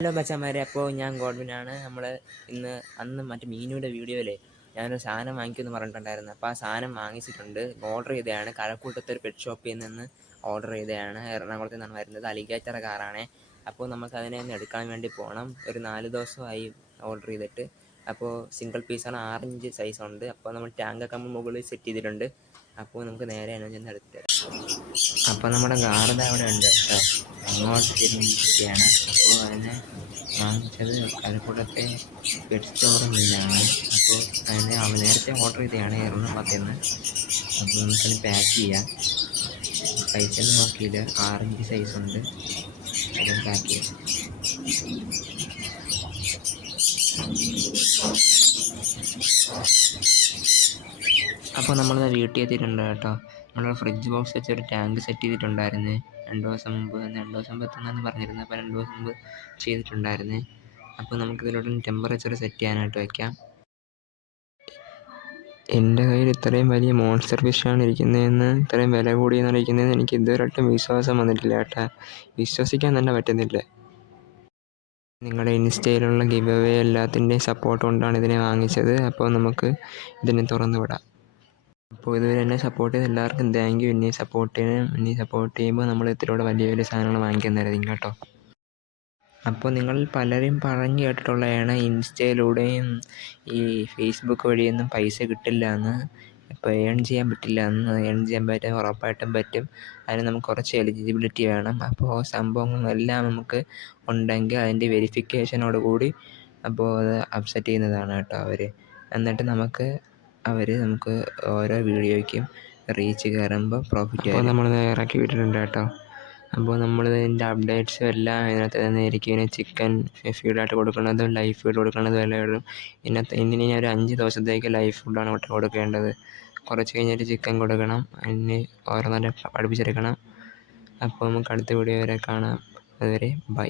Hello മച്ചന്മാരെ അപ്പോൾ ഞാൻ ഗോഡ്വിനാണ്. നമ്മൾ ഇന്ന് അന്ന് മറ്റേ മീനുവിന്റെ വീഡിയോയിലെ ഞാനൊരു സാധനം വാങ്ങിക്കുമെന്ന് പറഞ്ഞിട്ടുണ്ടായിരുന്നു. അപ്പോൾ ആ സാധനം വാങ്ങിച്ചിട്ടുണ്ട്. ഓർഡർ ചെയ്തതാണ്. കഴക്കൂട്ടത്തെ ഒരു പെറ്റ് ഷോപ്പിൽ നിന്ന് ഓർഡർ ചെയ്തതാണ്. എറണാകുളത്ത് നിന്നാണ് വരുന്നത്. അലിഗേറ്റർ കാറാണ്. അപ്പോൾ നമുക്ക് അതിനെ ഒന്ന് എടുക്കാൻ വേണ്ടി പോകണം ഒരു നാല് ദിവസമായി ഓർഡർ ചെയ്തിട്ട്. അപ്പോൾ സിംഗിൾ പീസാണ് ഇഞ്ച് സൈസ് ഉണ്ട്. അപ്പോൾ നമ്മൾ ടാങ്കൊക്കെ നമ്മൾ മുകളിൽ സെറ്റ് ചെയ്തിട്ടുണ്ട്. അപ്പോൾ നമുക്ക് നേരെ അതിനെ ചെന്ന് എടുത്തിട്ട് അപ്പോൾ നമ്മുടെ ഗാർഡ് അവിടെ ഉണ്ട്. കേട്ടോ അങ്ങോട്ട് തിരിഞ്ഞിരിക്കുകയാണ് അപ്പോൾ അതിനെ വാങ്ങിച്ചത് കലക്കൂടത്തെ പെറ്റ് സ്റ്റോറിൽ നിന്നാണ് അപ്പോൾ അതിനെ അവ നേരത്തെ ഓർഡർ ചെയ്തതാണ് എറണാകുളത്തിൽ നിന്ന്. അപ്പോൾ നമുക്കത് പാക്ക് ചെയ്യാം. പൈസ ഒന്നും നോക്കിയില്ല ആറിഞ്ച് സൈസ് ഉണ്ട്. അതും പാക്ക് ചെയ്യാം. അപ്പോൾ നമ്മൾ വീട്ടിൽ എത്തിയിട്ടുണ്ട് കേട്ടോ. നമ്മുടെ ഫ്രിഡ്ജ് ബോക്സ് വെച്ചൊരു ടാങ്ക് സെറ്റ് ചെയ്തിട്ടുണ്ടായിരുന്നേ. രണ്ട് ദിവസം മുമ്പ് രണ്ട് ദിവസം മുമ്പ് എത്തുന്നതെന്ന് പറഞ്ഞിരുന്നത് അപ്പോൾ രണ്ട് ദിവസം മുമ്പ് ചെയ്തിട്ടുണ്ടായിരുന്നേ. അപ്പോൾ നമുക്ക് ഇതിലോട്ട് ടെമ്പറേച്ചർ സെറ്റ് ചെയ്യാനായിട്ട് വയ്ക്കാം എന്റെ കയ്യിൽ ഇത്രയും വലിയ മോൺസ്റ്റർ ഫിഷാണ് ഇരിക്കുന്നതെന്ന് ഇത്രയും വില കൂടിയെന്നാണ് ഇരിക്കുന്നതെന്ന് എനിക്ക് ഇതുവരെയായിട്ടും വിശ്വാസം വന്നിട്ടില്ല കേട്ടാ. വിശ്വസിക്കാൻ തന്നെ പറ്റുന്നില്ല. നിങ്ങളുടെ ഇൻസ്റ്റയിലുള്ള ഗിവ് അവേ എല്ലാത്തിന്റെയും സപ്പോർട്ട് കൊണ്ടാണ് ഇതിനെ വാങ്ങിച്ചത്. അപ്പോൾ നമുക്ക് ഇതിനെ തുറന്നു വിടാം അപ്പോൾ ഇതുവരെ എന്നെ സപ്പോർട്ട് ചെയ്ത എല്ലാവർക്കും താങ്ക് യു ഇനി സപ്പോർട്ട് ചെയ്യണം ഇനി സപ്പോർട്ട് ചെയ്യുമ്പോൾ നമ്മൾ ഇതിലൂടെ വലിയ വലിയ സാധനങ്ങൾ വാങ്ങിക്കുന്നതായിരിക്കും കേട്ടോ. അപ്പോൾ നിങ്ങൾ പലരും പറഞ്ഞു കേട്ടിട്ടുള്ളതാണ് ഇൻസ്റ്റയിലൂടെയും ഈ ഫേസ്ബുക്ക് വഴിയൊന്നും പൈസ കിട്ടില്ല എന്ന്. ഇപ്പോൾ ഏൺ ചെയ്യാൻ പറ്റില്ല എന്ന്. ഏൺ ചെയ്യാൻ പറ്റും ഉറപ്പായിട്ടും പറ്റും. അതിന് നമുക്ക് കുറച്ച് എലിജിബിലിറ്റി വേണം. അപ്പോൾ സംഭവങ്ങളെല്ലാം നമുക്ക് ഉണ്ടെങ്കിൽ അതിന്റെ വെരിഫിക്കേഷനോട് കൂടി അപ്പോൾ അത് അപ്സെറ്റ് ചെയ്യുന്നതാണ് കേട്ടോ അവർ. എന്നിട്ട് നമുക്ക് അവർ നമുക്ക് ഓരോ വീഡിയോയ്ക്കും റീച്ച് കയറുമ്പോൾ പ്രോഫിറ്റ് അപ്പോൾ നമ്മൾ ഇറക്കി വിട്ടിട്ടുണ്ട് കേട്ടോ. അപ്പോൾ നമ്മൾ ഇതിന്റെ അപ്ഡേറ്റ്സും എല്ലാം ഇതിനകത്ത് തന്നെ ആയിരിക്കും ഇതിന് ചിക്കൻ ഫീഡായിട്ട് കൊടുക്കുന്നതും ലൈഫ് ഫീഡ് കൊടുക്കുന്നതും എല്ലാം ഇടും ഇതിനകത്ത് ഇനി ഒരു അഞ്ച് ദിവസത്തേക്ക് ലൈഫ് ഫുഡാണ് ഇവിടെ കൊടുക്കേണ്ടത്. കുറച്ച് കഴിഞ്ഞിട്ട് ചിക്കൻ കൊടുക്കണം. അതിന് ഓരോന്നേരം പഠിപ്പിച്ചെടുക്കണം. അപ്പോൾ നമുക്ക് അടുത്ത വീഡിയോ വരെ കാണാം. അതുവരെ ബൈ